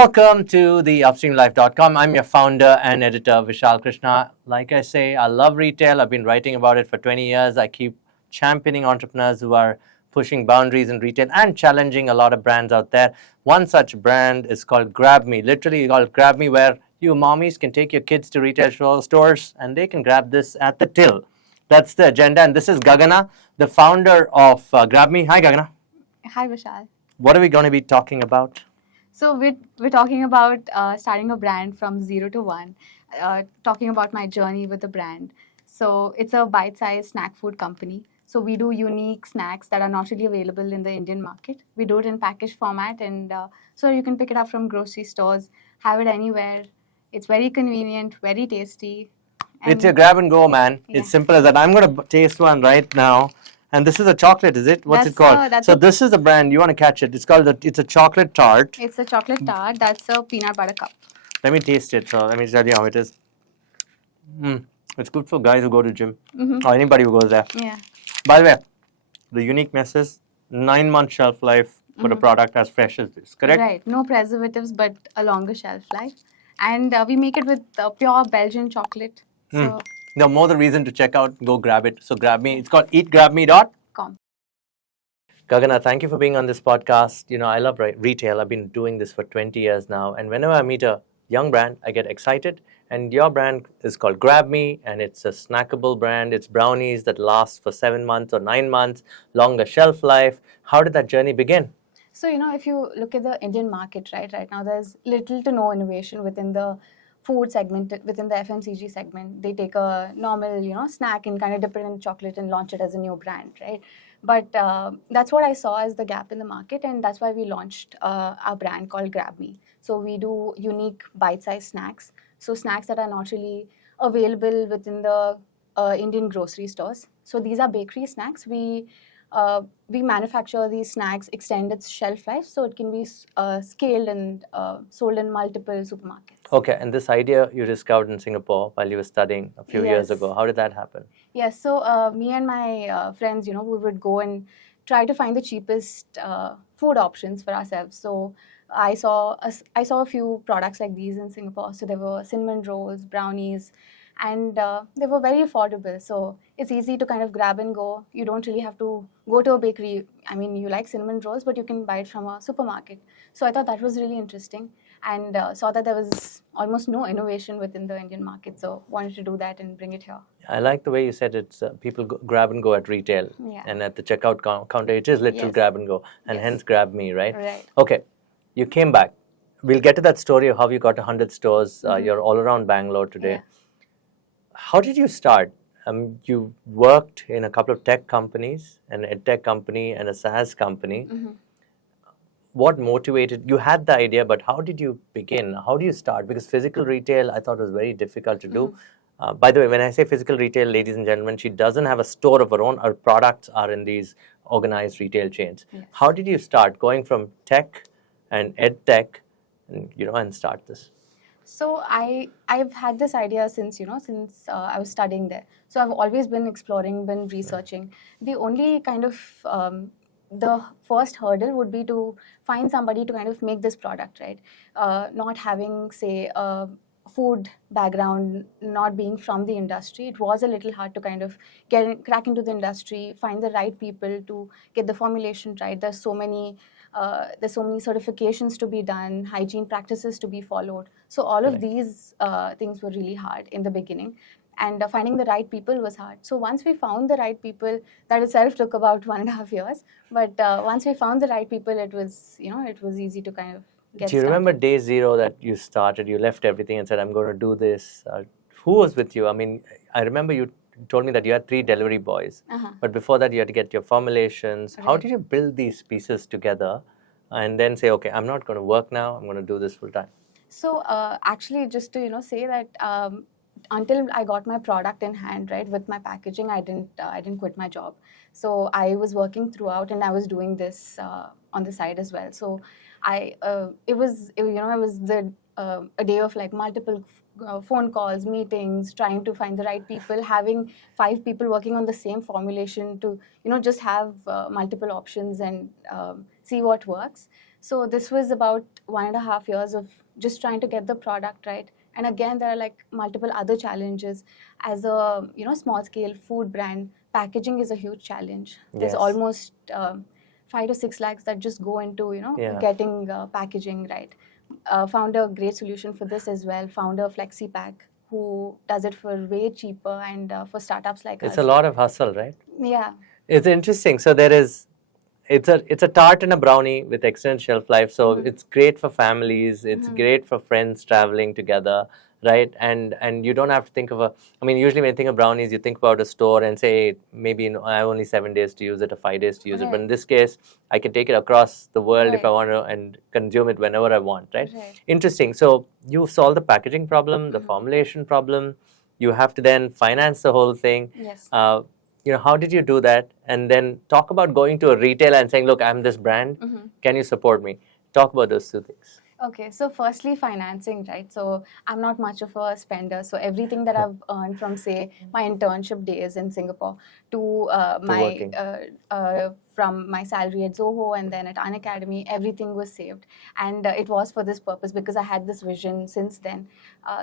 Welcome to the upstreamlife.com. I'm your founder and editor, Vishal Krishna. Like I say, I love retail. I've been writing about it for 20 years. I keep championing entrepreneurs who are pushing boundaries in retail and challenging a lot of brands out there. One such brand is called Grab Me, literally called Grab Me, where you mommies can take your kids to retail stores and they can grab this at the till. That's the agenda. And this is Gagana, the founder of Grab Me. Hi, Gagana. Hi, Vishal. What are we going to be talking about? So we're talking about starting a brand from 0 to 1, talking about my journey with the brand. So it's a bite-sized snack food company. So we do unique snacks that are not really available in the Indian market. We do it in packaged format, and so you can pick it up from grocery stores, have it anywhere. It's very convenient, very tasty. It's a grab and go, man. Yeah. It's simple as that. I'm going to taste one right now. And this is a chocolate, is it? What's it called? So this is the brand. You want to catch it. It's called, it's a chocolate tart. It's a chocolate tart. That's a peanut butter cup. Let me taste it. So let me tell you how it is. It's good for guys who go to gym or anybody who goes there. Yeah. By the way, the uniqueness is 9-month shelf life for a product as fresh as this, correct? Right. No preservatives, but a longer shelf life. And we make it with pure Belgian chocolate. So the more the reason to check out, go grab it. So Grab Me. It's called eatgrabme.com. Gagana, thank you for being on this podcast. You know, I love retail. I've been doing this for 20 years now. And whenever I meet a young brand, I get excited. And your brand is called Grab Me, and it's a snackable brand. It's brownies that last for 7 months or 9 months, longer shelf life. How did that journey begin? So, you know, if you look at the Indian market, right now there's little to no innovation within the food segment, within the Fmcg segment. They take a normal, snack and kind of dip it in chocolate and launch it as a new brand, right? But that's what I saw as the gap in the market, and that's why we launched our brand called Grab Me. So we do unique bite-sized snacks. So snacks that are not really available within the Indian grocery stores. So these are bakery snacks. We manufacture these snacks, extend its shelf life, so it can be scaled and sold in multiple supermarkets. Okay, and this idea you discovered in Singapore while you were studying a few years ago. How did that happen? Yes, so me and my friends, we would go and try to find the cheapest food options for ourselves. So I saw a few products like these in Singapore. So there were cinnamon rolls, brownies, and they were very affordable. So it's easy to kind of grab and go. You don't really have to go to a bakery. I mean, you like cinnamon rolls, but you can buy it from a supermarket. So I thought that was really interesting, and saw that there was almost no innovation within the Indian market. So wanted to do that and bring it here. I like the way you said it's people grab and go at retail. Yeah. And at the checkout counter, it is literal grab and go, and hence Grab Me, right? Right. Okay, you came back. We'll get to that story of how you got 100 stores. You're all around Bangalore today. Yeah. How did you start? You worked in a couple of tech companies, an edtech company and a SaaS company. What motivated you? Had the idea, but how did you begin? How do you start? Because physical retail, I thought, was very difficult to do. By the way, when I say physical retail, ladies and gentlemen, she doesn't have a store of her own. Her products are in these organized retail chains. Yes. How did you start going from tech and edtech, and start this? So I've had this idea since I was studying there. So I've always been exploring, been researching. The only kind of the first hurdle would be to find somebody to kind of make this product, right? Not having, say, a food background, not being from the industry, it was a little hard to kind of crack into the industry, find the right people to get the formulation right. There's so many certifications to be done, hygiene practices to be followed. So all of these things were really hard in the beginning. And finding the right people was hard. So once we found the right people, that itself took about 1.5 years. But once we found the right people, it was easy to kind of get started. Do you remember day zero that you started? You left everything and said, I'm going to do this. Who was with you? I mean, I remember you told me that you had 3 delivery boys. But before that, you had to get your formulations. Right. How did you build these pieces together and then say, okay, I'm not going to work now. I'm going to do this full time? So actually, just to say that until I got my product in hand, right, with my packaging, I didn't quit my job. So I was working throughout, and I was doing this on the side as well. So it was a day of like multiple phone calls, meetings, trying to find the right people, having 5 people working on the same formulation to just have multiple options and see what works. So this was about 1.5 years of just trying to get the product right. And again, there are like multiple other challenges. As a small scale food brand, packaging is a huge challenge. There's Yes. almost 5 to 6 lakhs that just go into getting packaging right. Found a great solution for this as well. Found a Flexi Pack who does it for way cheaper and for startups like us. It's a lot of hustle, right? Yeah. It's interesting. So it's a tart and a brownie with extended shelf life. So it's great for families. It's great for friends traveling together, right? And you don't have to think of usually when you think of brownies, you think about a store and say, maybe I have only 7 days to use it or 5 days to use it. But in this case, I can take it across the world if I want to and consume it whenever I want, right? Interesting. So you solve the packaging problem, the formulation problem. You have to then finance the whole thing. Yes. How did you do that? And then talk about going to a retailer and saying, look, I'm this brand. Can you support me? Talk about those two things. Okay, so firstly, financing, right? So I'm not much of a spender. So everything that I've earned from, say, my internship days in Singapore to from my salary at Zoho and then at Unacademy, everything was saved. And it was for this purpose because I had this vision since then.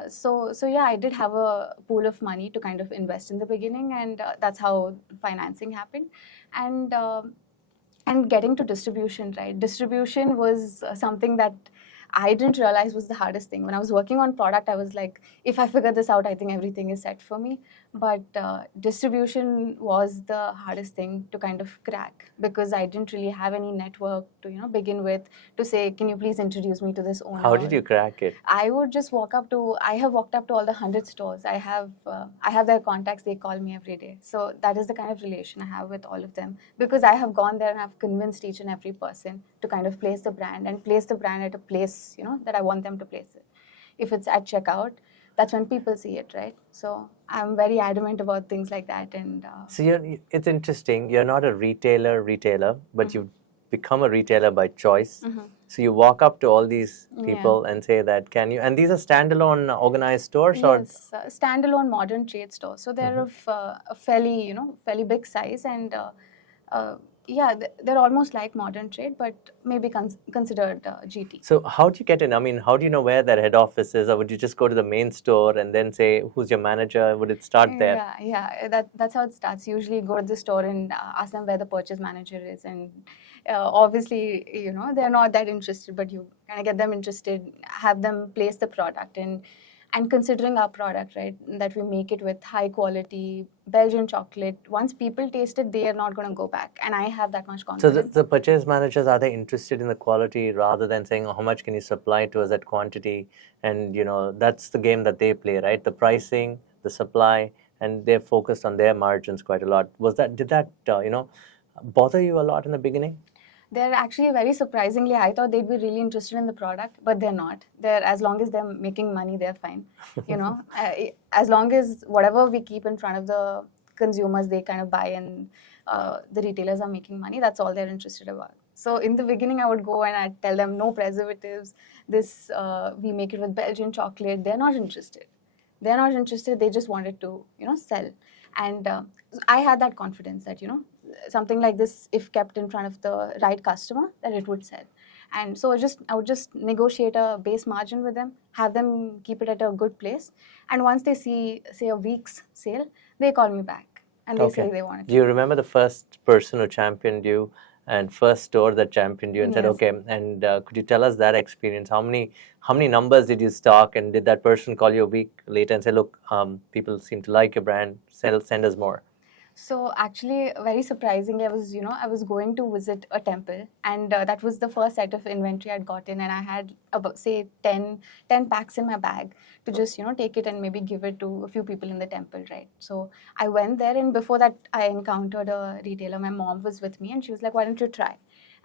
So yeah, I did have a pool of money to kind of invest in the beginning, and that's how financing happened. And getting to distribution, right? Distribution was something that I didn't realize was the hardest thing. When I was working on product, I was like, if I figure this out, I think everything is set for me. But distribution was the hardest thing to kind of crack because I didn't really have any network to begin with to say, can you please introduce me to this owner? How did you crack it? I would just I have walked up to all the 100 stores. I have their contacts. They call me every day. So that is the kind of relation I have with all of them because I have gone there and I've convinced each and every person to kind of place the brand and place the brand at a place that I want them to place it. If it's at checkout, that's when people see it, right? So I'm very adamant about things like that. And so it's interesting. You're not a retailer, but you've become a retailer by choice. So you walk up to all these people and say that, can you? And these are standalone organized stores, or standalone modern trade stores. So they're of a fairly big size and. Yeah, they're almost like modern trade, but maybe considered GT. So how do you get in? How do you know where their head office is? Or would you just go to the main store and then say, who's your manager? Would it start there? Yeah. That's how it starts. Usually go to the store and ask them where the purchase manager is. And obviously, they're not that interested, but you kind of get them interested, have them place the product. And considering our product, right, that we make it with high quality Belgian chocolate, once people taste it, they are not going to go back. And I have that much confidence. So the purchase managers, are they interested in the quality rather than saying, how much can you supply to us at quantity? And, that's the game that they play, right? The pricing, the supply, and they're focused on their margins quite a lot. Did that bother you a lot in the beginning? They're actually very surprisingly, I thought they'd be really interested in the product, but they're not. As long as they're making money, they're fine. As long as whatever we keep in front of the consumers, they kind of buy and the retailers are making money, that's all they're interested about. So in the beginning, I would go and I'd tell them no preservatives. We make it with Belgian chocolate. They're not interested. They just wanted to, sell. And I had that confidence that, something like this, if kept in front of the right customer, that it would sell. And so I would just negotiate a base margin with them, have them keep it at a good place. And once they see, say, a week's sale, they call me back and they say they want it. Do you remember the first person who championed you and first store that championed you and said, okay, and could you tell us that experience? How many numbers did you stock, and did that person call you a week later and say, look, people seem to like your brand, send us more? So actually, very surprisingly, I was going to visit a temple, and that was the first set of inventory I'd gotten, and I had about, say, 10 packs in my bag to just, take it and maybe give it to a few people in the temple, right? So I went there, and before that, I encountered a retailer. My mom was with me, and she was like, why don't you try?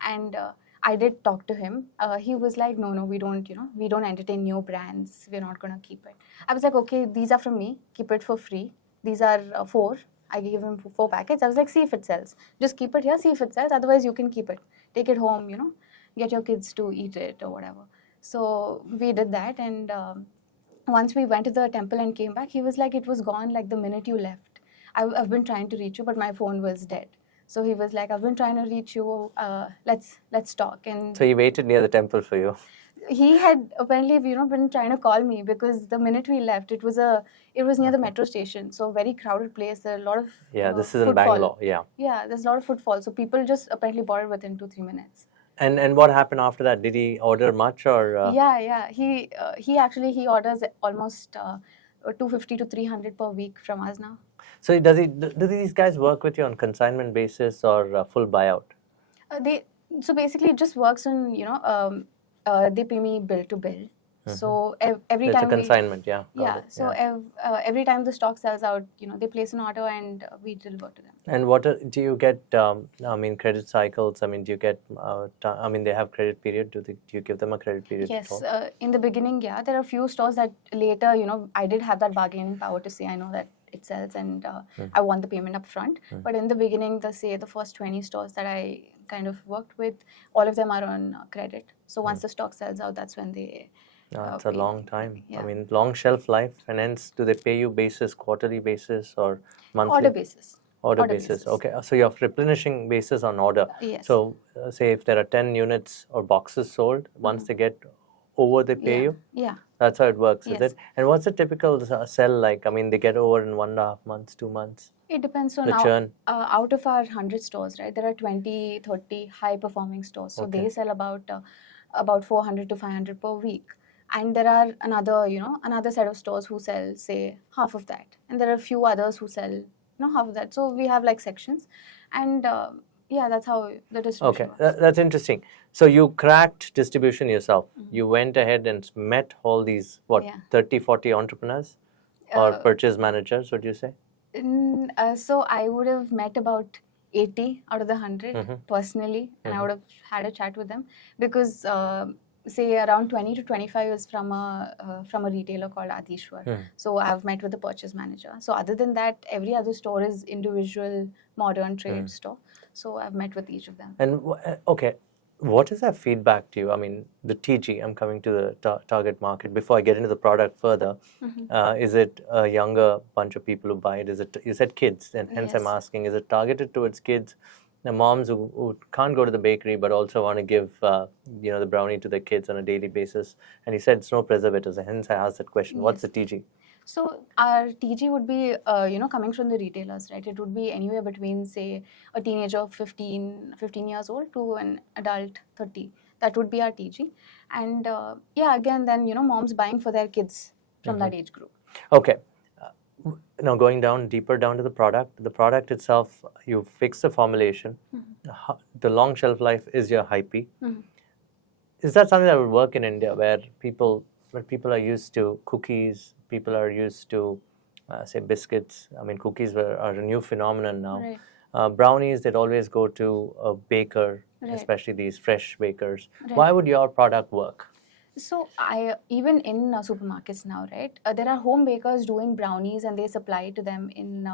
And I did talk to him. He was like, no, we don't entertain new brands. We're not going to keep it. I was like, okay, these are from me. Keep it for free. These are 4. I gave him 4 packets. I was like, see if it sells. Just keep it here, see if it sells. Otherwise, you can keep it. Take it home, get your kids to eat it or whatever. So we did that. And once we went to the temple and came back, he was like, it was gone like the minute you left. I've been trying to reach you, but my phone was dead. So he was like, I've been trying to reach you. Let's talk. And so he waited near the temple for you. he had apparently, been trying to call me because the minute we left, it was near the metro station, so very crowded place. There are a lot of This is in footfall. Bangalore. Yeah. Yeah, there's a lot of footfall, so people just apparently bought it within 2-3 minutes. And what happened after that? Did he order much or? Yeah. He actually he orders almost 250 to 300 per week from us now. So do these guys work with you on consignment basis or full buyout? So basically it just works on they pay me bill to bill. So every It's a time consignment, yeah. yeah. So every time the stock sells out, they place an order and we deliver to them. And what do you get? Credit cycles. I mean, do you get? They have credit period. Do you give them a credit period? Yes. In the beginning, yeah, there are a few stores that later, I did have that bargaining power to say I know that it sells and I want the payment up front. But in the beginning, the first 20 stores that I kind of worked with, all of them are on credit. So once the stock sells out, that's when they. It's a long time. Yeah. I mean, long shelf life. And hence, do they pay you basis, quarterly basis, or monthly? Order basis. Order basis. Okay. So you have replenishing basis on order. Yes. So say if there are 10 units or boxes sold, once they get over, they pay you? Yeah. That's how it works, Yes. is it? And what's the typical sell like? I mean, they get over in 1.5 months, 2 months? It depends on The churn? out of our 100 stores, right? There are 20, 30 high performing stores. So they sell about 400 to 500 per week. And there are another set of stores who sell, say, half of that. And there are a few others who sell, half of that. So we have like sections. And that's how the distribution works. That's interesting. So you cracked distribution yourself. You went ahead and met all these, 30, 40 entrepreneurs or purchase managers, would you say? So I would have met about 80 out of the 100 personally, and I would have had a chat with them because say around 20 to 25 is from a retailer called Adishwar. So I've met with the purchase manager. So other than that, every other store is individual modern trade store. So I've met with each of them. And what is their feedback to you? I mean, the TG, I'm coming to the target market. Before I get into the product further, is it a younger bunch of people who buy it? You said kids, and hence I'm asking, is it targeted towards kids? The moms who can't go to the bakery but also want to give the brownie to their kids on a daily basis. And he said it's no preservatives. And hence I asked that question. What's the TG? So our TG would be, coming from the retailers, right? It would be anywhere between, say, a teenager of 15 years old to an adult 30. That would be our TG. And again, then, moms buying for their kids from that age group. Okay. Now going deeper down to the product itself, you fix the formulation. The long shelf life is your high P. Is that something that would work in India where people are used to cookies, people are used to say biscuits? I mean, cookies are a new phenomenon now. Right. Brownies, they'd always go to a baker, especially these fresh bakers. Right. Why would your product work? So even in supermarkets now, right? There are home bakers doing brownies, and they supply to them in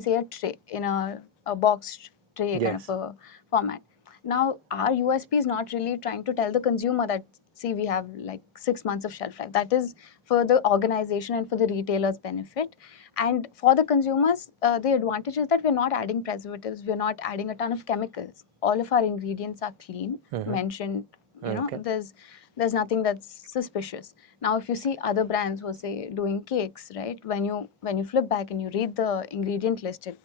say a tray, in a boxed tray kind of a format. Now our USP is not really trying to tell the consumer that we have like 6 months of shelf life. That is for the organization and for the retailer's benefit. And for the consumers, the advantage is that we're not adding preservatives, we're not adding a ton of chemicals. All of our ingredients are clean, mentioned. There's nothing that's suspicious. Now, if you see other brands who are, say, doing cakes, right? When you flip back and you read the ingredient list, it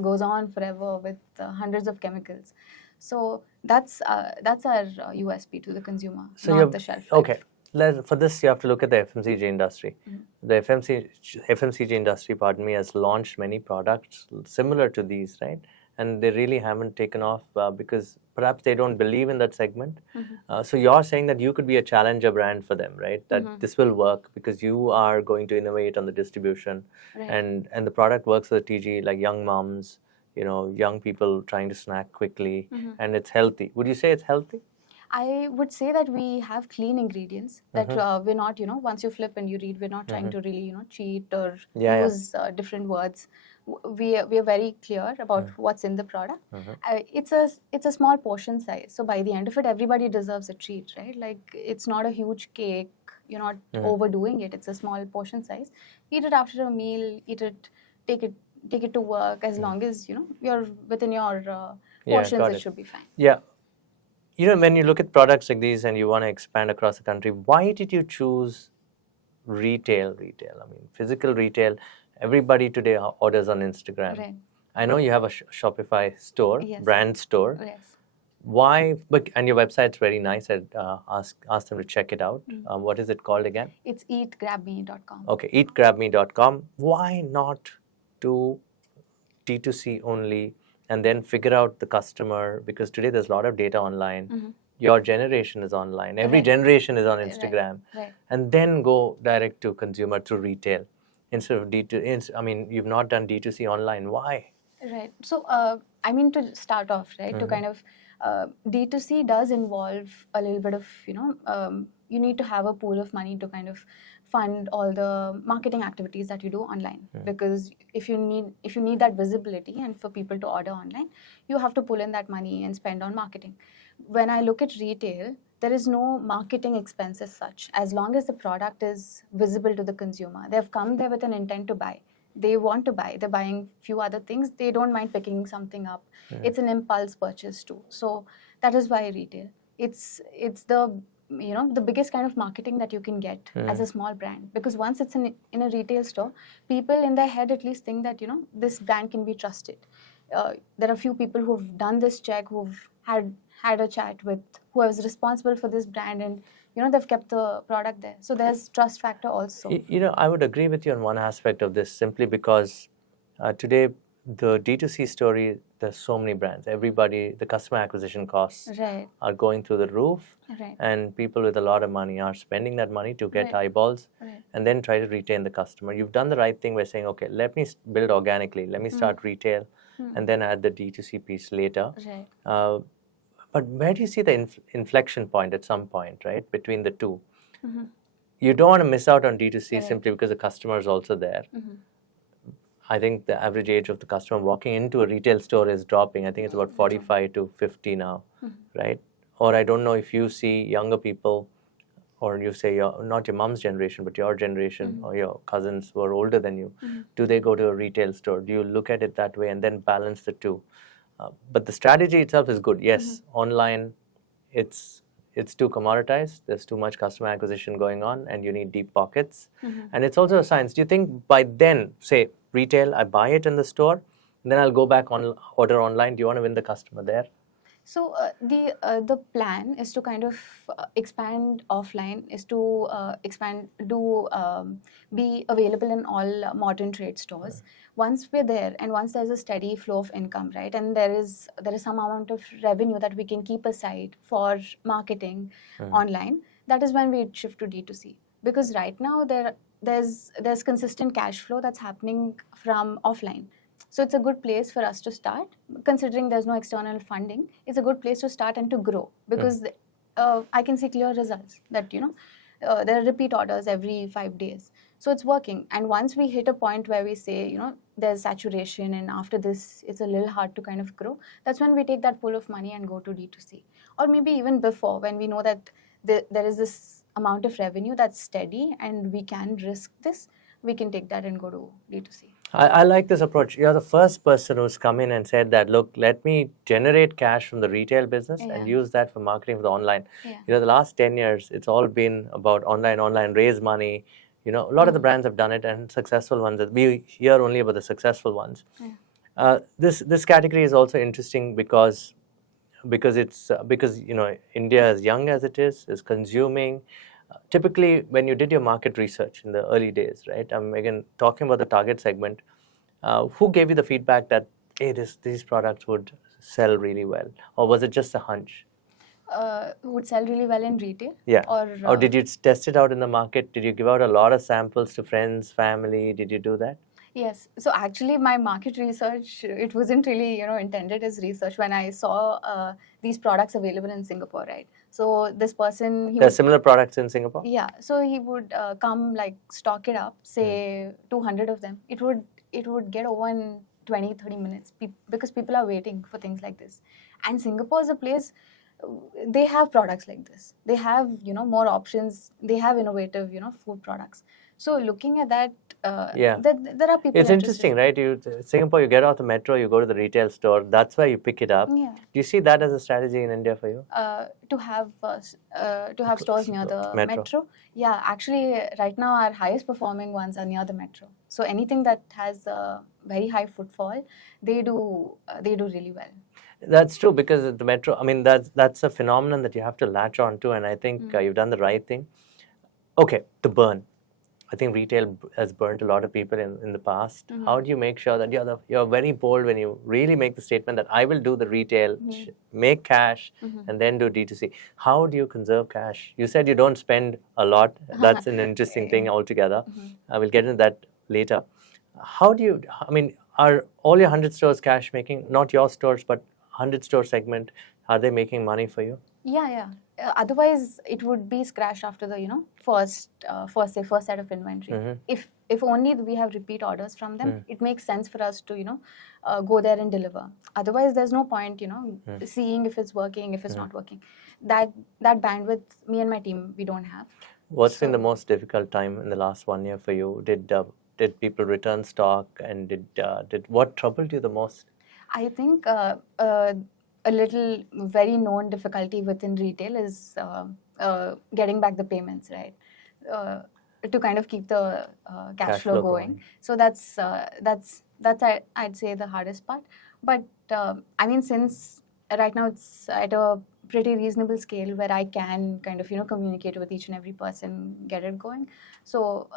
goes on forever with hundreds of chemicals. So that's our USP to the consumer, not the shelf life. Okay. For this, you have to look at the FMCG industry. The FMCG industry, has launched many products similar to these, right? And they really haven't taken off because perhaps they don't believe in that segment. So you're saying that you could be a challenger brand for them, right? That this will work because you are going to innovate on the distribution, and the product works for the TG, like young moms, young people trying to snack quickly, and it's healthy. Would you say it's healthy? I would say that we have clean ingredients, that we're not, once you flip and you read, we're not trying to really, cheat or use different words. We are very clear about what's in the product. It's a small portion size. So by the end of it, everybody deserves a treat, right? Like, it's not a huge cake. You're not overdoing it. It's a small portion size. Eat it after a meal. Eat it, take it to work. As long as, you're within your portions, it should be fine. Yeah. when you look at products like these and you want to expand across the country, why did you choose retail? I mean, physical retail, everybody today orders on Instagram. Right. I know you have a Shopify store, Yes. brand store. Yes. Why? And your website's very nice. I'd ask them to check it out. What is it called again? It's eatgrabme.com. Okay, eatgrabme.com. Why not do D2C only and then figure out the customer? Because today there's a lot of data online. Your generation is online. Every generation is on Instagram. Right. And then go direct to consumer through retail instead of D2C. I mean, you've not done D2C online. Why? Right. So, I mean, to start off, right, to kind of D2C does involve a little bit of, you need to have a pool of money to kind of fund all the marketing activities that you do online. Because if you need that visibility and for people to order online, you have to pull in that money and spend on marketing. When I look at retail, there is no marketing expense as such. As long as the product is visible to the consumer, they've come there with an intent to buy. They want to buy. They're buying few other things. They don't mind picking something up. It's an impulse purchase too. So that is why retail. It's the the biggest kind of marketing that you can get as a small brand, because once it's in a retail store, people in their head at least think that this brand can be trusted. There are few people who've done this check, who've had a chat with whoever's responsible for this brand, and they've kept the product there. So there's trust factor also. I would agree with you on one aspect of this, simply because today the D2C story, there's so many brands. Everybody, the customer acquisition costs are going through the roof, and people with a lot of money are spending that money to get eyeballs and then try to retain the customer. You've done the right thing by saying, okay, let me build organically. Let me start retail and then add the D2C piece later. But where do you see the inflection point at some point, right, between the two? You don't want to miss out on D2C simply because the customer is also there. I think the average age of the customer walking into a retail store is dropping. I think it's about 45 to 50 now, right? Or I don't know if you see younger people, or you say not your mom's generation, but your generation or your cousins who are older than you. Do they go to a retail store? Do you look at it that way and then balance the two? But the strategy itself is good. Yes, online, it's too commoditized. There's too much customer acquisition going on, and you need deep pockets. And it's also a science. Do you think by then, say, retail, I buy it in the store, and then I'll go back on order online? Do you want to win the customer there? So the plan is to kind of expand offline, is to be available in all modern trade stores. Once we're there, and once there's a steady flow of income, right, and there is some amount of revenue that we can keep aside for marketing online, that is when we shift to D2C. Because right now there's consistent cash flow that's happening from offline. So it's a good place for us to start, considering there's no external funding. It's a good place to start and to grow, because I can see clear results that there are repeat orders every 5 days. So it's working. And once we hit a point where we say, there's saturation, and after this it's a little hard to kind of grow, that's when we take that pool of money and go to D2C. Or maybe even before, when we know that there is this amount of revenue that's steady and we can risk this, we can take that and go to D2C. I like this approach. You're the first person who's come in and said that, look, let me generate cash from the retail business and use that for marketing for the online. The last 10 years, it's all been about online, raise money. A lot of the brands have done it, and successful ones. We hear only about the successful ones. This category is also interesting because India, as young as it is consuming. Typically, when you did your market research in the early days, right? I'm again talking about the target segment. Who gave you the feedback that, hey, these products would sell really well, or was it just a hunch? Would sell really well in retail? Yeah. Or did you test it out in the market? Did you give out a lot of samples to friends, family? Did you do that? Yes. So actually, my market research, it wasn't really intended as research. When I saw these products available in Singapore, right? So this person, there are similar products in Singapore? Yeah. So he would come, like, stock it up, say 200 of them. It would get over in 20-30 minutes because people are waiting for things like this. And Singapore is a place, they have products like this. They have more options. They have innovative food products. So looking at that, Yeah. there are people It's interesting, right? Singapore, you get off the metro, you go to the retail store. That's where you pick it up. Yeah. Do you see that as a strategy in India for you? To have stores near the metro. Yeah, actually, right now our highest performing ones are near the metro. So anything that has a very high footfall, they do really well. That's true, because at the metro, I mean, that's a phenomenon that you have to latch on to, and I think you've done the right thing. Okay, the burn. I think retail has burnt a lot of people in the past. How do you make sure that you're very bold when you really make the statement that I will do the retail, make cash, and then do D2C? How do you conserve cash? You said you don't spend a lot. That's an interesting thing altogether. I will get into that later. How do you, I mean, are all your 100 stores cash making? Not your stores, but 100 store segment, are they making money for you? Yeah. Otherwise, it would be scratched after the first set of inventory. If only we have repeat orders from them, it makes sense for us to go there and deliver. Otherwise, there's no point seeing if it's working, if it's not working. That bandwidth, me and my team, we don't have. What's been the most difficult time in the last 1 year for you? Did people return stock, and did what troubled you the most? I think a little very known difficulty within retail is getting back the payments, right? To kind of keep the cash flow going. So that's I'd say the hardest part. But I mean, since right now it's at a pretty reasonable scale where I can kind of communicate with each and every person, get it going. So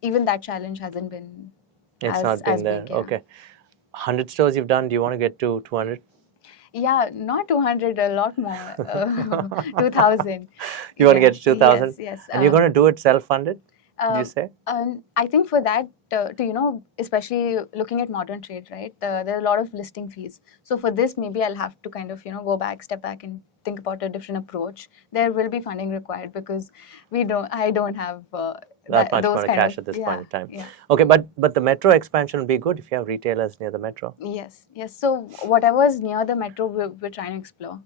even that challenge hasn't been. It's not been there. Big, yeah. Okay, 100 stores you've done. Do you want to get to 200? Yeah, not 200, a lot more. 2,000. You want to get to 2,000? Yes. And you're going to do it self-funded, did you say? I think for that, especially looking at modern trade, right? There are a lot of listing fees. So for this, maybe I'll have to kind of, step back and think about a different approach. There will be funding required because I don't have that much kind of cash at this point in time. Yeah. Okay, but the metro expansion will be good if you have retailers near the metro. Yes. So whatever is near the metro, we're trying to explore,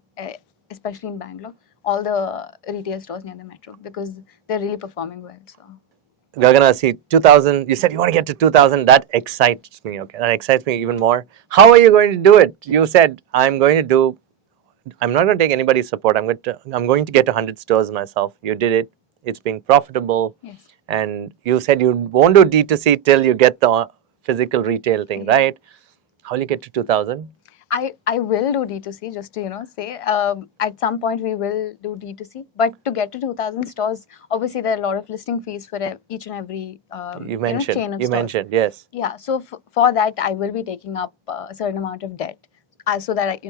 especially in Bangalore, all the retail stores near the metro because they're really performing well. So. Gagana, see, 2,000, you said you want to get to 2,000. That excites me, okay? That excites me even more. How are you going to do it? You said, I'm not going to take anybody's support. I'm going to get to 100 stores myself. You did it. It's being profitable. Yes. And you said you won't do D2C till you get the physical retail thing, right? How will you get to 2,000? I will do D2C, just to say at some point we will do D2C, but to get to 2,000 stores, obviously there are a lot of listing fees for each and every chain of stores. You mentioned, yes. Yeah, so for that I will be taking up a certain amount of debt so that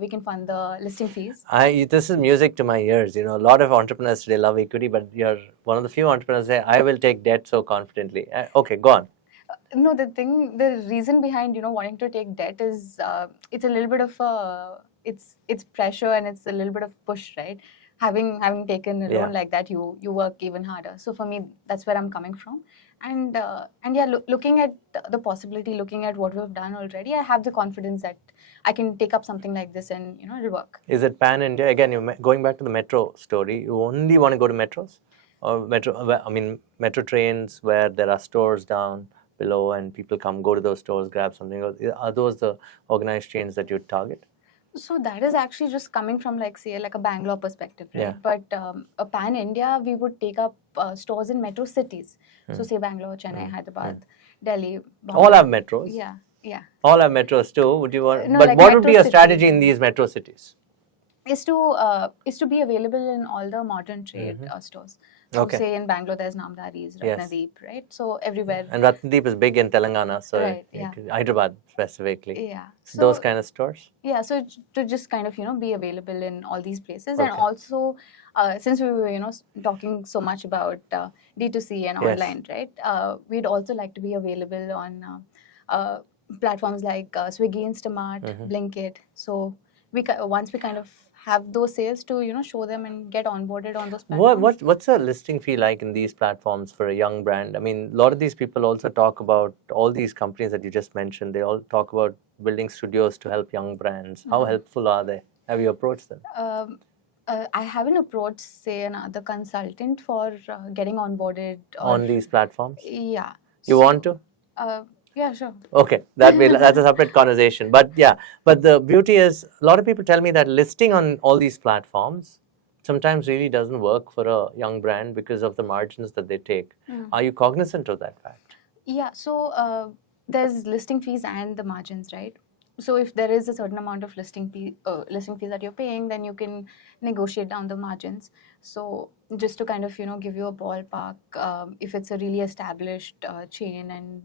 we can fund the listing fees. This is music to my ears. A lot of entrepreneurs today love equity, but you're one of the few entrepreneurs say, I will take debt so confidently. Okay, go on. No, the reason behind wanting to take debt is it's a little bit of it's pressure and it's a little bit of push, right? Having taken a loan like that, you work even harder. So for me, that's where I'm coming from, and looking at the possibility, looking at what we've done already, I have the confidence that I can take up something like this and it'll work. Is it pan India again? Going back to the metro story, you only want to go to metros, or metro trains where there are stores down below and people go to those stores, grab something? Are those the organized chains that you target? So that is actually just coming from like a Bangalore perspective, right? Yeah. But a pan India, we would take up stores in metro cities. So say Bangalore, Chennai, Hyderabad, Delhi, Bombay. All have metros. Yeah. All have metros too. Would you want? No, but like what would be your cities. strategy in these metro cities? Is to be available in all the modern trade stores. So say in Bangalore, there's Namdari's, Ratnadeep, right? So everywhere. And Ratnadeep is big in Telangana, so right, Hyderabad specifically. Yeah. So, those kind of stores? Yeah, so to just kind of, be available in all these places. And also, since we were, talking so much about D2C and online, right? We'd also like to be available on platforms like Swiggy, Instamart, Blinkit. So once we kind of have those sales to show them and get onboarded on those platforms. What's a listing fee like in these platforms for a young brand? I mean, a lot of these people also talk about all these companies that you just mentioned. They all talk about building studios to help young brands. How helpful are they? Have you approached them? I haven't approached, say, another consultant for getting onboarded or on these platforms? yeah. You want to? Uh, yeah, sure. Okay, that's a separate conversation. But yeah, but the beauty is, a lot of people tell me that listing on all these platforms sometimes really doesn't work for a young brand because of the margins that they take. Are you cognizant of that fact? Yeah, so there's listing fees and the margins, right? So if there is a certain amount of listing fees that you're paying, then you can negotiate down the margins. So just to kind of give you a ballpark, if it's a really established chain, and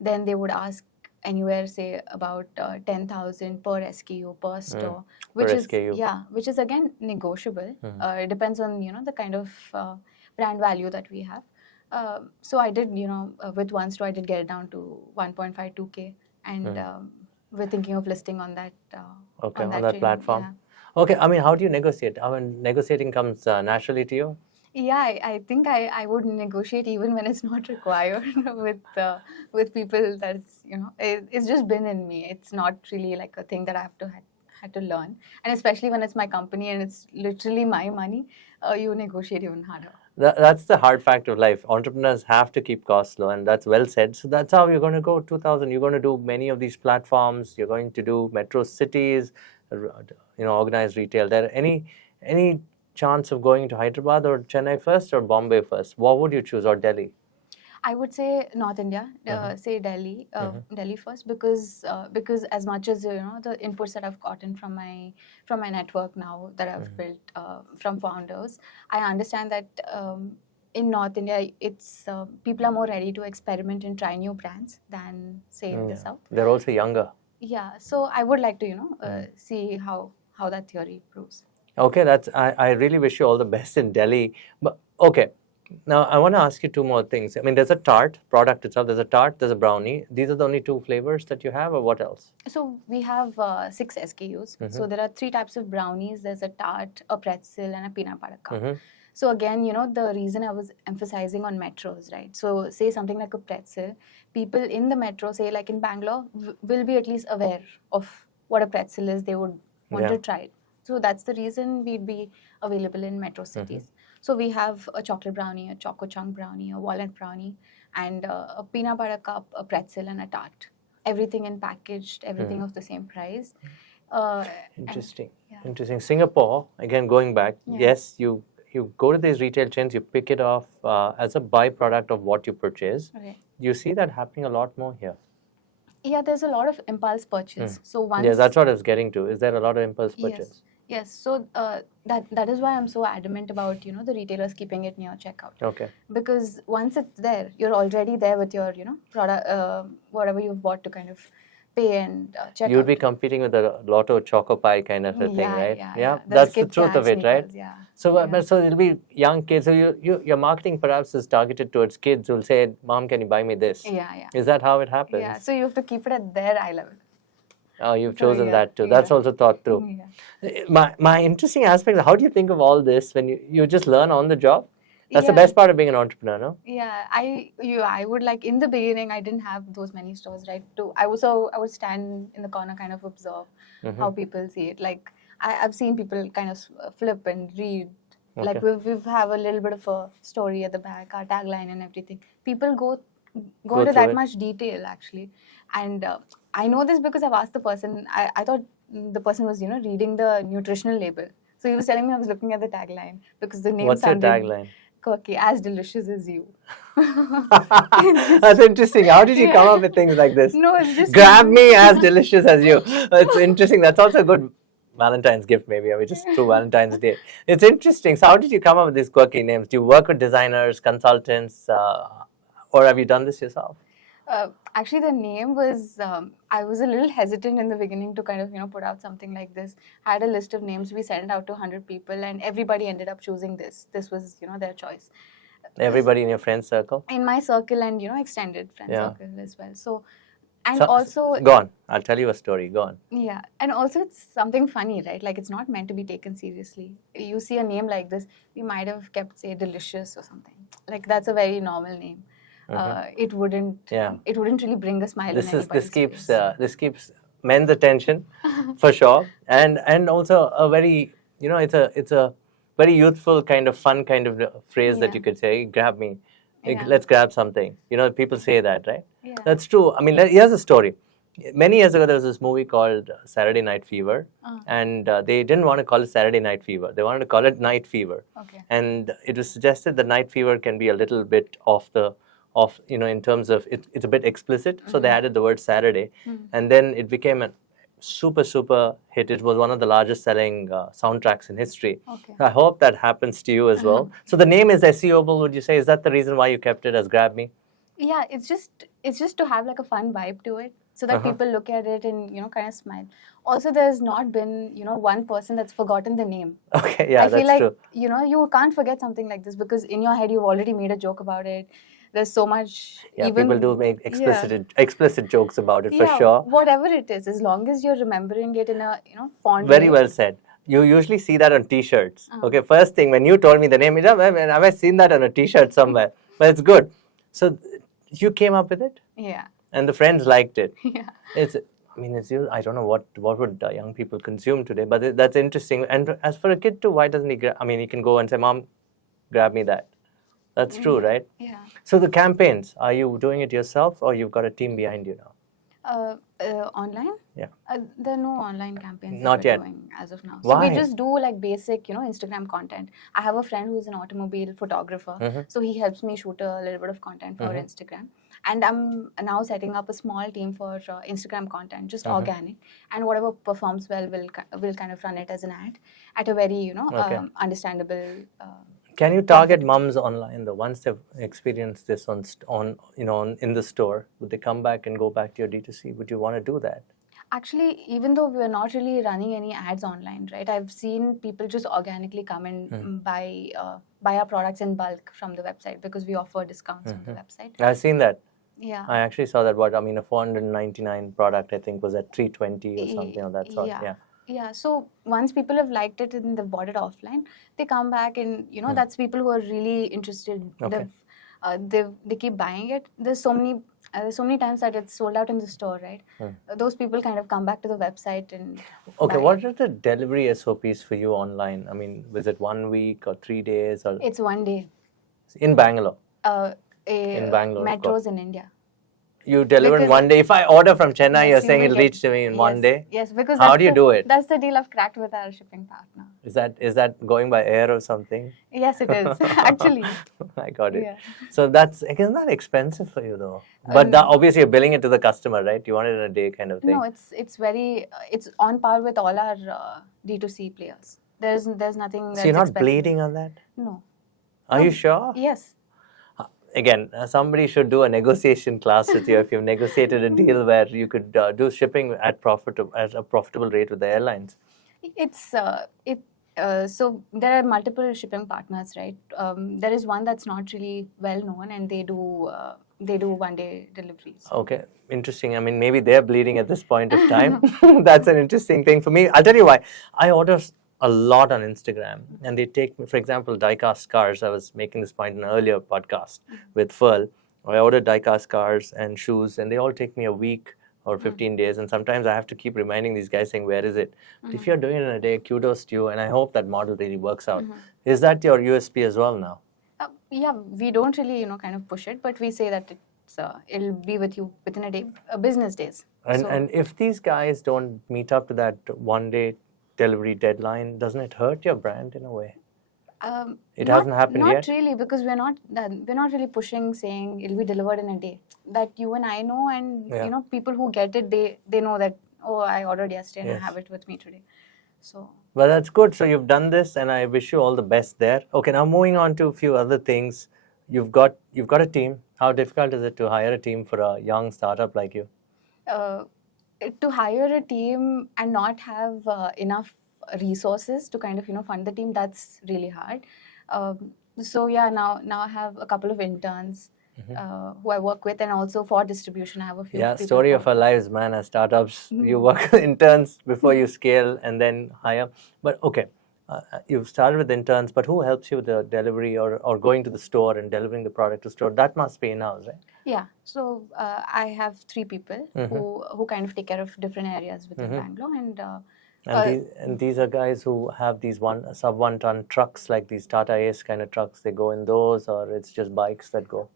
then they would ask anywhere, say, about 10,000 per SKU per store, which is SKU. which is again negotiable. It depends on the kind of brand value that we have. So I did, with one store, I did get it down to 1.52K, and we're thinking of listing on that. Okay, on that chain, platform. Yeah. Okay, I mean, how do you negotiate? I mean, negotiating comes naturally to you? Yeah, I think I would negotiate even when it's not required with people. That's it's just been in me. It's not really like a thing that I have to had to learn, and especially when it's my company and it's literally my money, you negotiate even harder. That's the hard fact of life. Entrepreneurs have to keep costs low, and that's well said. So that's how you're going to go 2000. You're going to do many of these platforms. You're going to do metro cities, organized retail. There any chance of going to Hyderabad or Chennai first or Bombay first? What would you choose, or Delhi? I would say North India, say Delhi, Delhi first, because as much as the inputs that I've gotten from my network now that I've built from founders, I understand that in North India, it's people are more ready to experiment and try new brands than say in the South. They're also younger. Yeah, so I would like to see how that theory proves. Okay, I really wish you all the best in Delhi. But okay. Now, I want to ask you two more things. I mean, there's a tart product itself. There's a tart, there's a brownie. These are the only two flavors that you have, or what else? So we have 6 SKUs. So there are 3 types of brownies. There's a tart, a pretzel, and a peanut butter cup. So again, the reason I was emphasizing on metros, right? So say something like a pretzel, people in the metro, say like in Bangalore, will be at least aware of what a pretzel is. They would want to try it. So that's the reason we'd be available in metro cities. So we have a chocolate brownie, a choco chunk brownie, a walnut brownie, and a peanut butter cup, a pretzel, and a tart. Everything in packaged, everything of the same price. Interesting. Interesting. Singapore, again, going back, yes, you go to these retail chains, you pick it off as a byproduct of what you purchase. Okay. You see that happening a lot more here. Yeah, there's a lot of impulse purchase. So once. Yeah, that's what I was getting to. Is there a lot of impulse purchase? Yes, so that is why I'm so adamant about the retailers keeping it near checkout. Okay. Because once it's there, you're already there with your product, whatever you've bought to kind of pay and check. You'd be competing with a Lotto Choco Pie kind of a thing, right? Yeah. That's the truth of it, right? Yeah. So it'll be young kids. So your marketing perhaps is targeted towards kids who'll say, "Mom, can you buy me this?" Yeah. Is that how it happens? Yeah. So you have to keep it at their eye level. Oh, you've chosen that too. That's also thought through. Yeah. My interesting aspect is, how do you think of all this when you just learn on the job? That's the best part of being an entrepreneur, no? Yeah, I would like, in the beginning, I didn't have those many stores, right? I would stand in the corner, kind of observe how people see it. Like I've seen people kind of flip and read. Okay. Like we have a little bit of a story at the back, our tagline and everything. People go into that much detail actually, and I know this because I've asked the person. I thought the person was reading the nutritional label, so he was telling me I was looking at the tagline because the name sounded. What's your tagline? Quirky, as delicious as you. That's interesting. How did you come up with things like this? No, it's just grab me as delicious as you. It's interesting. That's also a good Valentine's gift, maybe. I mean, just through Valentine's Day. It's interesting. So, how did you come up with these quirky names? Do you work with designers, consultants, or have you done this yourself? Actually, the name was, I was a little hesitant in the beginning to kind of, put out something like this. I had a list of names. We sent it out to 100 people, and everybody ended up choosing this. This was, their choice. Everybody in your friend circle? In my circle and, extended friend circle as well. So, and go on. I'll tell you a story. Go on. Yeah. And also, it's something funny, right? Like, it's not meant to be taken seriously. You see a name like this, we might have kept, say, Delicious or something. Like, that's a very normal name. It wouldn't really bring a smile. This keeps men's attention for sure, and also a very it's a very youthful kind of fun kind of phrase that you could say, grab me. Let's grab something. People say that, right? Yeah. That's true. I mean, here's a story. Many years ago, there was this movie called Saturday Night Fever, and they didn't want to call it Saturday Night Fever. They wanted to call it Night Fever. Okay. And it was suggested that night fever can be a little bit in terms of it's a bit explicit. So they added the word Saturday, and then it became a super hit. It was one of the largest selling soundtracks in history. Okay. I hope that happens to you as well. So the name is SEOable, would you say? Is that the reason why you kept it as Grab Me? Yeah, it's just to have like a fun vibe to it, so that people look at it and kind of smile. Also, there's not been one person that's forgotten the name. Okay, yeah, I feel like true. You can't forget something like this, because in your head you've already made a joke about it. There's so much. Yeah, people do make explicit jokes about it, for sure. Whatever it is, as long as you're remembering it in a font. Very well said. You usually see that on T-shirts. Okay, first thing, when you told me the name, have I seen that on a T-shirt somewhere? But it's good. So you came up with it? Yeah. And the friends liked it. Yeah. I don't know what would young people consume today, but that's interesting. And as for a kid too, why doesn't he? He can go and say, "Mom, grab me that." That's true, right? Yeah. So the campaigns, are you doing it yourself, or you've got a team behind you now? Online? Yeah. There are no online campaigns Not yet. doing as of now. Why? So we just do like basic, Instagram content. I have a friend who's an automobile photographer, so he helps me shoot a little bit of content for Instagram. And I'm now setting up a small team for Instagram content, just organic, and whatever performs well, we'll kind of run it as an ad at a very understandable. Can you target mums online though? Once they've experienced this in the store, would they come back and go back to your D2C? Would you want to do that? Actually, even though we're not really running any ads online, right? I've seen people just organically come and buy our products in bulk from the website, because we offer discounts on the website. I've seen that. Yeah. I actually saw that. A 499 product, I think, was at 320 or something of that sort. Yeah. Yeah, so once people have liked it and they've bought it offline, they come back and, that's people who are really interested. Okay. They keep buying it. There's so many times that it's sold out in the store, right? Those people kind of come back to the website and Okay, what are the delivery SOPs for you online? I mean, was it 1 week or 3 days? Or It's 1 day. in Bangalore? In Bangalore, metros in India. You deliver in 1 day. If I order from Chennai, Yes, you're saying will it'll reach to me in 1 day? Yes, because how do you do it? That's the deal I've cracked with our shipping partner. Is that going by air or something? Yes, it is actually. I got it. Yeah. So isn't that expensive for you though? But obviously you're billing it to the customer, right? You want it in a day kind of thing. No, it's on par with all our D2C players. There's nothing that's So you're not expensive. bleeding on that? No. Are you sure? Yes. Again, somebody should do a negotiation class with you if you've negotiated a deal where you could do shipping at a profitable rate with the airlines. So there are multiple shipping partners, right? There is one that's not really well known, and they do 1 day deliveries. Okay, interesting. I mean, maybe they're bleeding at this point of time. That's an interesting thing for me. I'll tell you why. I order a lot on Instagram, and they take me, for example, die-cast cars. I was making this point in an earlier podcast with Furl. I ordered die-cast cars and shoes, and they all take me a week or 15 days, and sometimes I have to keep reminding these guys saying, where is it? But if you're doing it in a day, kudos to you, and I hope that model really works out. Is that your USP as well now? Yeah, we don't really, kind of push it, but we say that it'll be with you within a day, business days. And if these guys don't meet up to that 1 day delivery deadline, doesn't it hurt your brand in a way? It hasn't happened yet? Not really, because we're not really pushing saying it'll be delivered in a day. That you and I know, and people who get it, they know that, oh, I ordered yesterday and I have it with me today. So. Well, that's good. So you've done this, and I wish you all the best there. Okay, now moving on to a few other things. You've got a team. How difficult is it to hire a team for a young startup like you? To hire a team and not have enough resources to kind of fund the team, that's really hard. Now I have a couple of interns who I work with, and also for distribution I have a few people. Story of our lives, man. As startups, you work with interns before you scale and then hire. But okay, you've started with interns, but who helps you with the delivery or going to the store and delivering the product to store? That must be in-house, right? Yeah. So I have 3 people who kind of take care of different areas within Bangalore, and And these are guys who have these sub 1 ton trucks, like these Tata Ace kind of trucks. They go in those, or it's just bikes that go?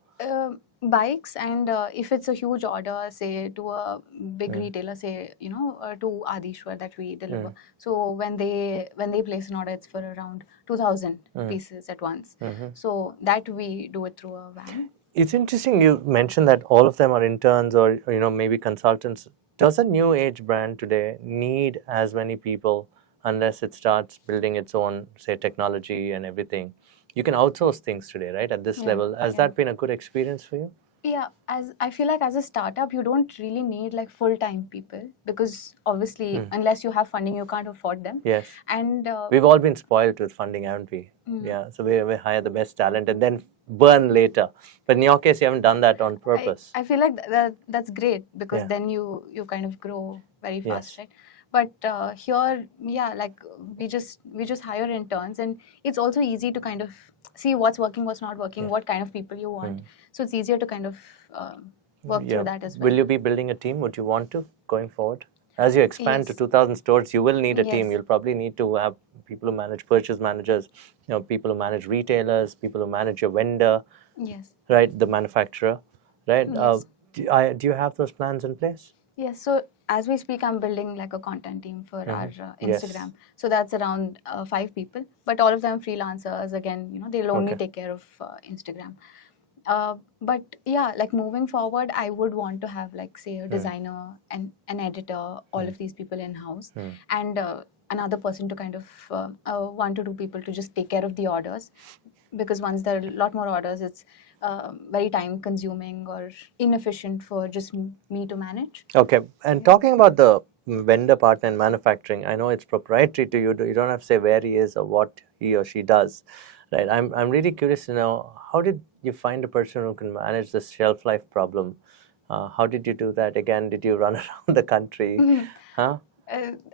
Bikes, and if it's a huge order, say to a big retailer, say to Adishwar that we deliver. So when they place an order, it's for around 2,000 pieces at once. So that we do it through a van. It's interesting you mentioned that all of them are interns or maybe consultants. Does a new age brand today need as many people unless it starts building its own, say, technology and everything? You can outsource things today, right? At this level, has that been a good experience for you? Yeah, as I feel like as a startup, you don't really need like full-time people, because obviously unless you have funding, you can't afford them. Yes. And we've all been spoiled with funding, haven't we? Yeah. So we hire the best talent and then burn later. But in your case, you haven't done that on purpose. I feel like that's great, because then you kind of grow very fast, right? But here, like we just hire interns, and it's also easy to kind of see what's working, what's not working, what kind of people you want. So it's easier to kind of work through that as well. Will you be building a team? Would you want to going forward? As you expand to 2,000 stores, you will need a team. You'll probably need to have people who manage purchase managers, people who manage retailers, people who manage your vendor, right? The manufacturer, right? Yes. Do you have those plans in place? Yes. So as we speak, I'm building like a content team for our Instagram. So that's around 5 people, but all of them freelancers. Again, they'll only take care of Instagram. But yeah, like moving forward, I would want to have like, say, a designer and an editor, all of these people in house, and another person to kind of 1 to 2 people to just take care of the orders, because once there are a lot more orders, it's very time consuming or inefficient for just me to manage. Okay, and talking about the vendor partner in manufacturing, I know it's proprietary to you. You don't have to say where he is or what he or she does, right? I'm really curious to know, how did you find a person who can manage this shelf life problem? How did you do that? Again, did you run around the country? Huh?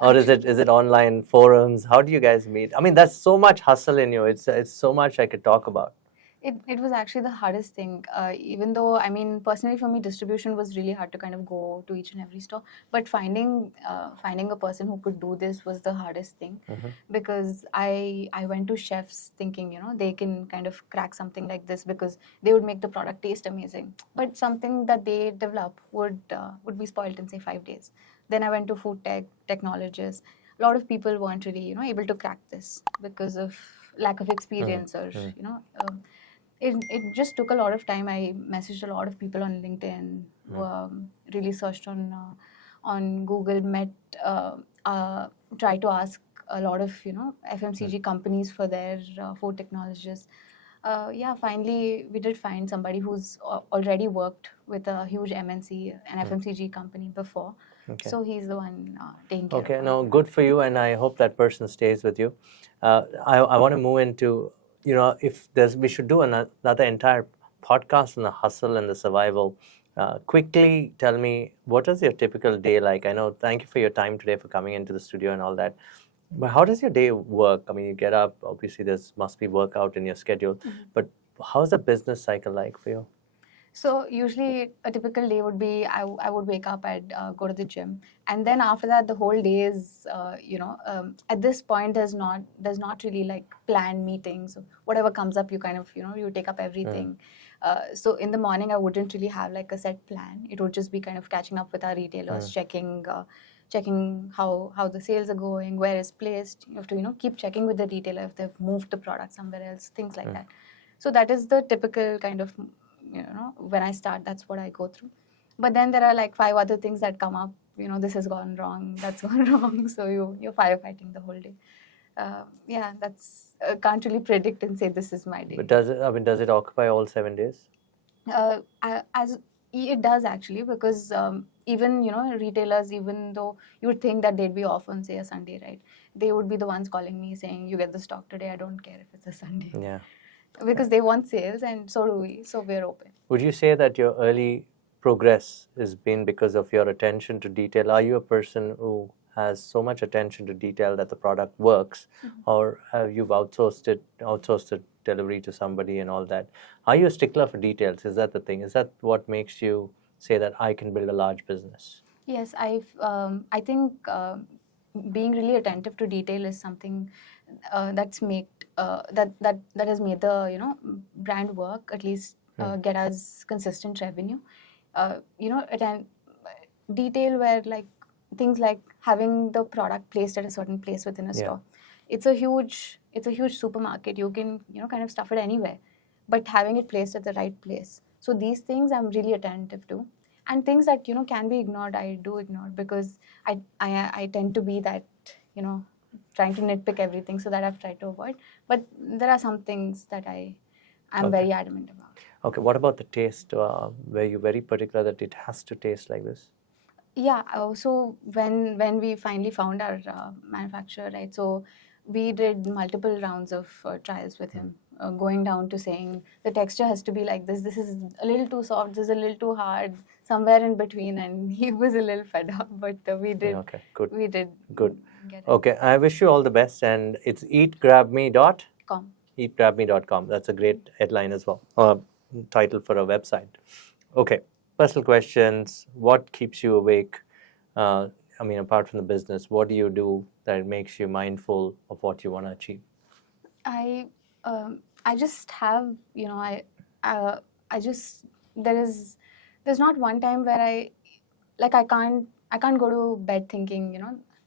Or is it online forums? How do you guys meet? I mean, there's so much hustle in you. It's so much I could talk about. It was actually the hardest thing, even though, I mean, personally for me, distribution was really hard to kind of go to each and every store. But finding a person who could do this was the hardest thing, because I went to chefs thinking, they can kind of crack something like this, because they would make the product taste amazing. But something that they develop would be spoiled in, say, 5 days. Then I went to food technologists. A lot of people weren't really, able to crack this because of lack of experience or, It just took a lot of time. I messaged a lot of people on LinkedIn, really searched on Google, met, tried to ask a lot of FMCG companies for their food technologists. Finally we did find somebody who's already worked with a huge MNC, an FMCG company before. Okay. So he's the one taking care of it. Okay, no, good for you, and I hope that person stays with you. I want to move into, if we should do another entire podcast on the hustle and the survival. Quickly tell me, what is your typical day like? I know, thank you for your time today, for coming into the studio and all that. But how does your day work? I mean, you get up, obviously there must be workout in your schedule, but how's the business cycle like for you? So usually a typical day would be, I would wake up and go to the gym, and then after that the whole day is at this point there's not really like planned meetings. Whatever comes up, you kind of you take up everything. So in the morning I wouldn't really have like a set plan. It would just be kind of catching up with our retailers, checking how the sales are going, where it's placed. You have to keep checking with the retailer if they've moved the product somewhere else, things like that. So that is the typical kind of, when I start, that's what I go through. But then there are like 5 other things that come up. This has gone wrong, that's gone wrong. So you're firefighting the whole day. That's can't really predict and say this is my day. But does it occupy all 7 days? It does actually, because even retailers, even though you would think that they'd be off on, say, a Sunday, right? They would be the ones calling me saying, "You get the stock today. I don't care if it's a Sunday." Yeah. Because they want sales, and so do we. So we're open. Would you say that your early progress has been because of your attention to detail? Are you a person who has so much attention to detail that the product works, or have you outsourced the delivery to somebody and all that? Are you a stickler for details? Is that the thing? Is that what makes you say that I can build a large business? Yes, I think being really attentive to detail is something that's made that has made the brand work, at least get us consistent revenue. Detail where like things like having the product placed at a certain place within a store. It's a huge supermarket. You can kind of stuff it anywhere, but having it placed at the right place. So these things I'm really attentive to, and things that can be ignored, I do ignore, because I tend to be that trying to nitpick everything, so that I've tried to avoid. But there are some things that I'm very adamant about. Okay, what about the taste? Were you very particular that it has to taste like this? Yeah. So when we finally found our manufacturer, right? So we did multiple rounds of trials with him, going down to saying the texture has to be like this. This is a little too soft. This is a little too hard. Somewhere in between, and he was a little fed up. But we did. Okay, good. We did. Good. Get it. Okay, I wish you all the best, and it's eatgrabme.com. Eatgrabme.com. That's a great headline as well. Title for a website. Okay, personal questions. What keeps you awake? Apart from the business, what do you do that makes you mindful of what you want to achieve? I just have there's not one time where I can't go to bed thinking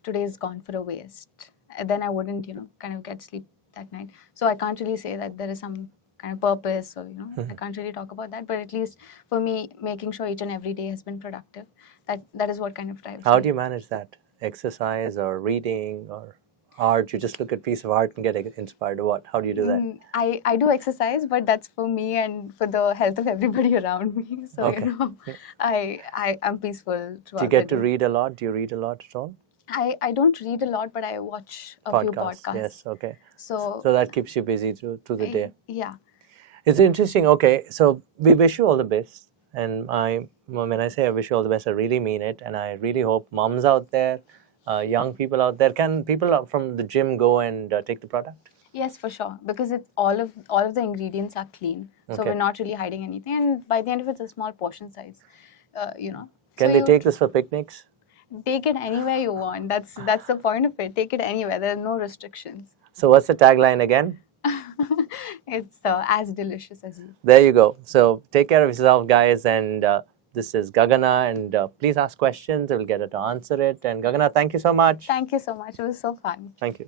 today's gone for a waste. Then I wouldn't kind of get sleep that night. So I can't really say that there is some kind of purpose, or I can't really talk about that. But at least for me, making sure each and every day has been productive, that is what kind of drives How me. do you manage that? Exercise or reading or art? You just look at a piece of art and get inspired, or what? How do you do that? I do exercise, but that's for me and for the health of everybody around me. So I'm peaceful throughout. Do you get the to day. read a lot? Do you read a lot at all? I don't read a lot, but I watch a few podcasts. Yes, okay. So that keeps you busy through the day. Yeah. It's interesting. Okay, so we wish you all the best. And when I say I wish you all the best, I really mean it. And I really hope moms out there, young people out there, can people from the gym go and take the product? Yes, for sure, because it's all of the ingredients are clean, so we're not really hiding anything. And by the end of it, it's a small portion size. Can they take this for picnics? Take it anywhere you want. That's the point of it. Take it anywhere. There are no restrictions. So what's the tagline again? It's as delicious as you. There you go. So take care of yourself, guys. And this is Gagana. And please ask questions. We'll get her to answer it. And Gagana, thank you so much. Thank you so much. It was so fun. Thank you.